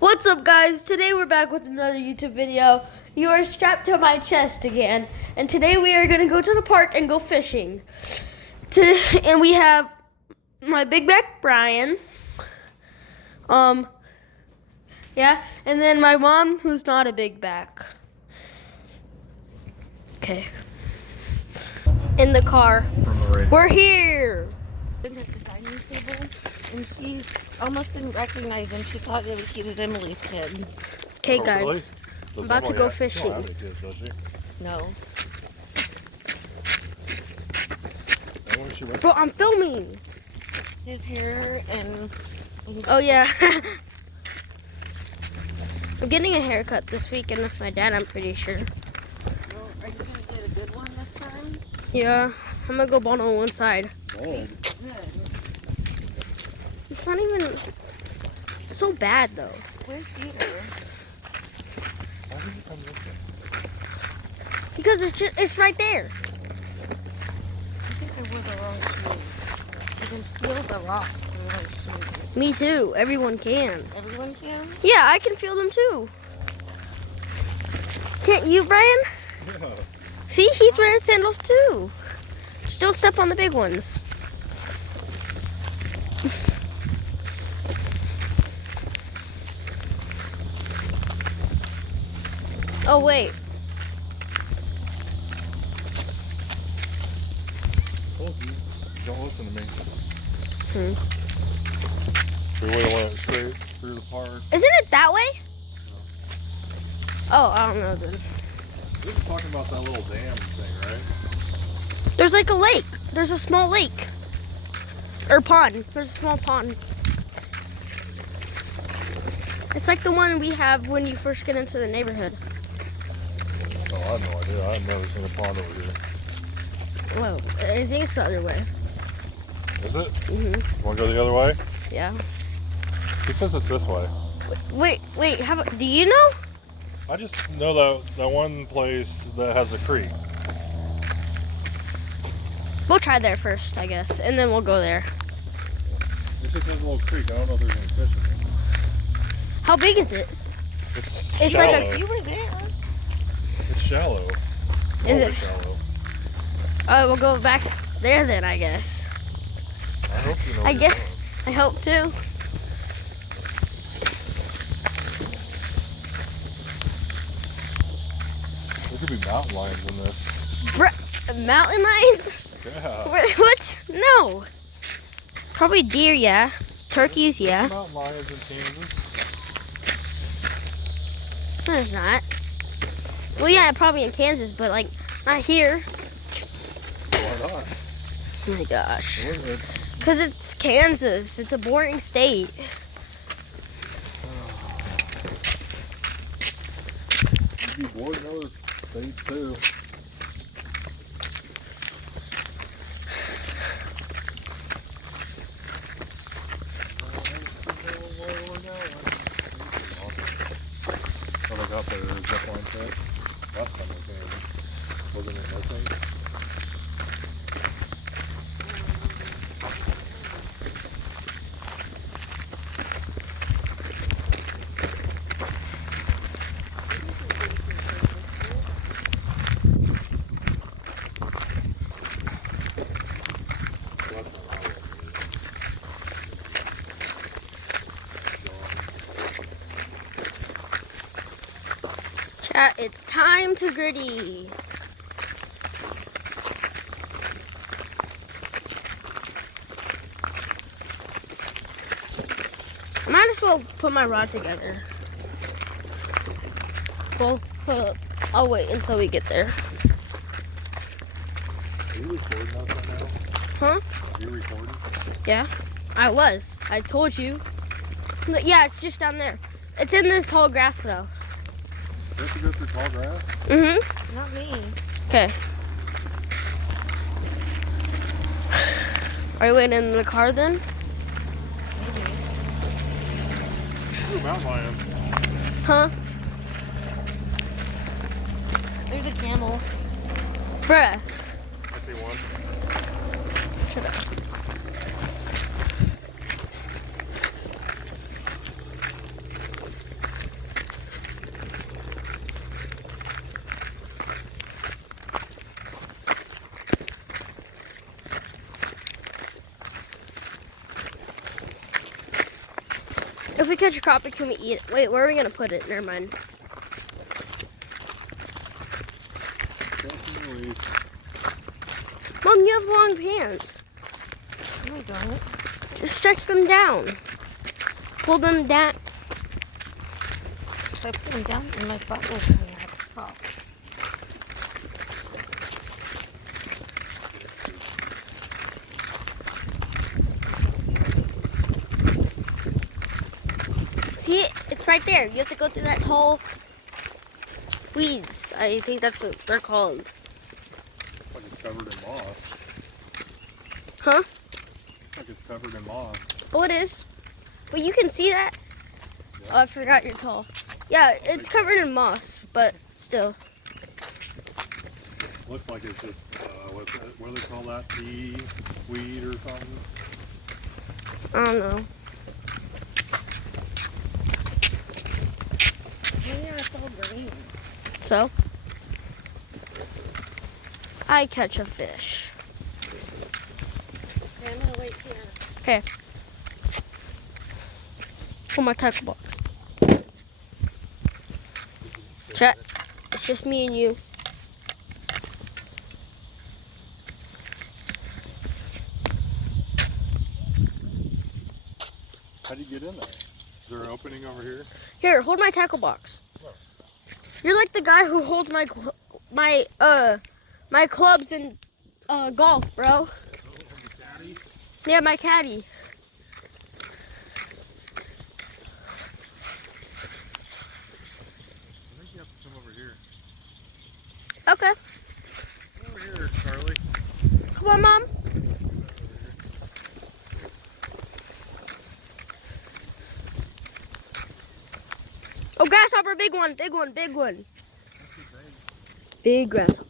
What's up, guys? Today we're back with another YouTube video. You are strapped to my chest again, and today we are gonna go to the park and go fishing. And we have my big back Brian. Yeah, and then my mom, who's not a big back. Okay. In the car. We're here. At the dining table, and she almost didn't recognize him. She thought he was Emily's kid. Okay, Oh, guys. really? I'm about to go fishing. She don't have any kids, does she? No. And when she went, Bro, I'm filming. His hair and... Oh, yeah. I'm getting a haircut this weekend with my dad, I'm pretty sure. Well, are you going to get a good one this time? Yeah, I'm gonna go bald on one side. bald. It's not even so bad, though. Where's Peter? Why did you come this way? Because it's right there. I think I wore the wrong shoes. You can feel the rocks through my shoes. Me too. Everyone can. Everyone can? Yeah, I can feel them too. Can't you, Brian? Yeah. See, he's wearing sandals too. Just don't step on the big ones. Oh, wait. Told you. Don't listen to me. Hmm. We would have went straight through the park. Isn't it that way? Oh, I don't know then. We were talking about that little dam thing, right? There's like a lake. There's a small lake. Or pond. There's a small pond. It's like the one we have when you first get into the neighborhood. Oh, I have no idea. I've never seen a pond over here. Whoa, I think it's the other way. Is it? Mm-hmm. Want to go the other way? Yeah. He says it's this way. Wait, how about, do you know? I just know that one place that has a creek. We'll try there first, I guess, and then we'll go there. It's just a little creek. I don't know if there's any fish in it. How big is it? It's like shallow. a- You were there. It's shallow. Is Really it? shallow. Oh, we'll go back there then, I guess. I hope you know. I what you're guess- doing. I hope too. There could be mountain lions in this. Mountain lions? Yeah. What? No. Probably deer, yeah. Turkeys, yeah. Mountain lions in Kansas. No, there's not. Well, yeah, probably in Kansas, but like not here. Why not? Oh my gosh. What is it? Because it's Kansas. It's a boring state. You'd be bored in other states too. Oh, look out there, there's a zip line track. Last time we came, wasn't it nothing? Chat, it's time to gritty. I might as well put my rod together. Well, I'll wait until we get there. Are you recording us right now? Huh? Are you recording? Yeah, I was. I told you. Yeah, it's just down there. It's in this tall grass though. You have to go through tall grass? Mm-hmm. Not me. Okay. Are you waiting in the car then? Maybe. Ooh, mountain lion. Huh? There's a camel. Bruh. I see one. Shut up. we catch a crappie, can we eat it? Wait, where are we gonna put it? Never mind. Definitely. Mom, you have long pants. No, I don't. Just stretch them down. Pull them down. If I put them down in my butt will come out of the top. See, it's right there. You have to go through that whole weeds. I think that's what they're called. Like it's covered in moss. Huh? Like it's covered in moss. Oh, it is. But you can see that. Yeah. Oh, I forgot you're tall. Yeah, it's covered in moss, but still. Looks like it's just, what do they call that? Pea weed or something? I don't know. Yeah, it's all green. So, I catch a fish. Okay, I'm gonna wait here. Okay. For my tackle box. Chat. It's just me and you. How do you get in there? Is there an opening over here? Here, hold my tackle box. Oh. You're like the guy who holds my clubs in golf, bro. Caddy? Yeah, my caddy. I think you have to come over here. Okay. Over here, Charlie. Come on, Mom. Oh, grasshopper, big one, big one, big one. Big grasshopper.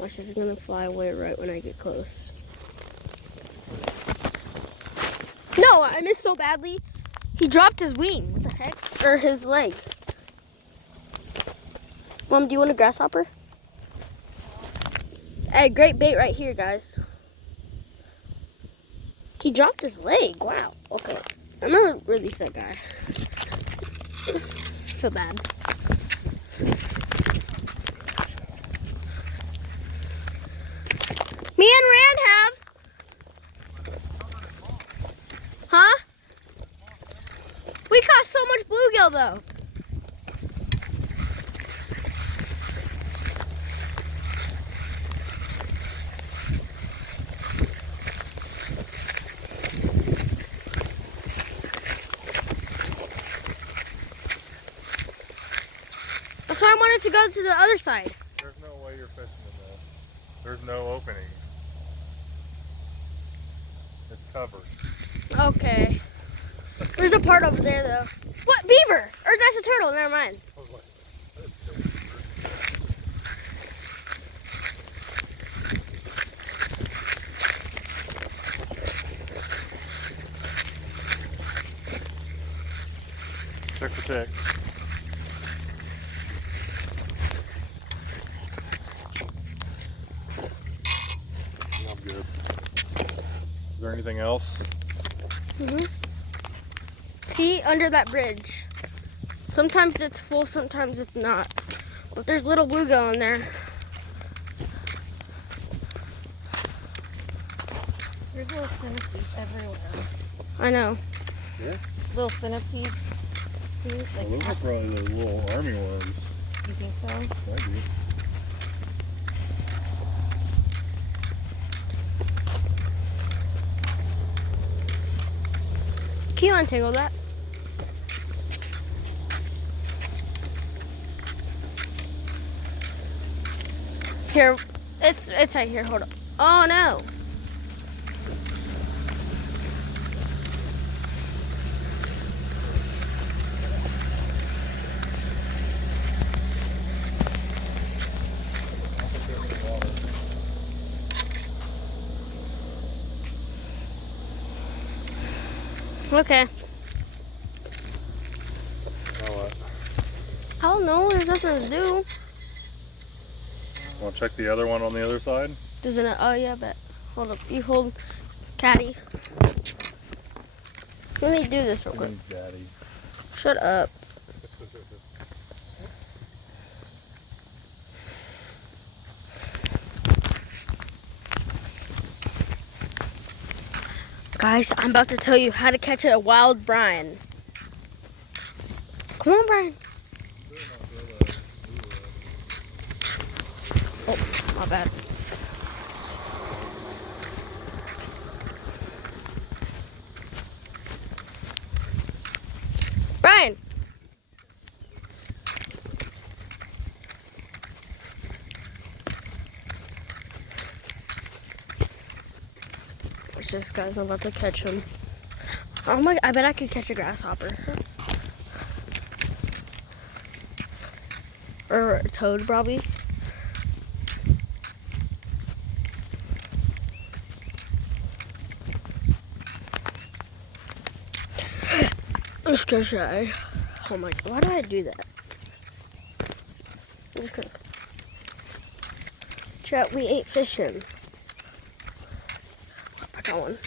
Watch, this is gonna fly away right when I get close. No, I missed so badly. He dropped his wing. What the heck? Or his leg. Mom, do you want a grasshopper? Hey, great bait right here, guys. He dropped his leg. Wow. Okay. I'm a really sick guy. Feel bad. Me and Rand have. Huh? We caught so much bluegill though. That's why I wanted to go to the other side. There's no way you're fishing in this. There's no openings. It's covered. Okay. There's a part over there though. What? Beaver! Or that's a turtle, never mind. I was like, that's no weird. Check for tick. I'm good. Is there anything else? See, under that bridge. Sometimes it's full, sometimes it's not. But there's little bluegill in there. There's little centipedes everywhere. I know. Yeah. Little centipedes. Well, Like, those are probably the little army worms. you think so? Maybe. Can you untangle that? Here, it's right here. Hold on. Oh no. Okay. Now what? I don't know. There's nothing to do. Want to check the other one on the other side? There's an. Oh yeah, but hold up. You hold caddy. Let me do this real quick. He's daddy. Shut up. Guys, I'm about to tell you how to catch a wild brine. Come on, Brian. Oh, my bad. Brian. Watch this, guys. I'm about to catch him. Oh my! I bet I could catch a grasshopper. Or a toad, probably. I'm so shy. Oh my! Why do I do that? Okay. Chat, we ain't fishing. I got one.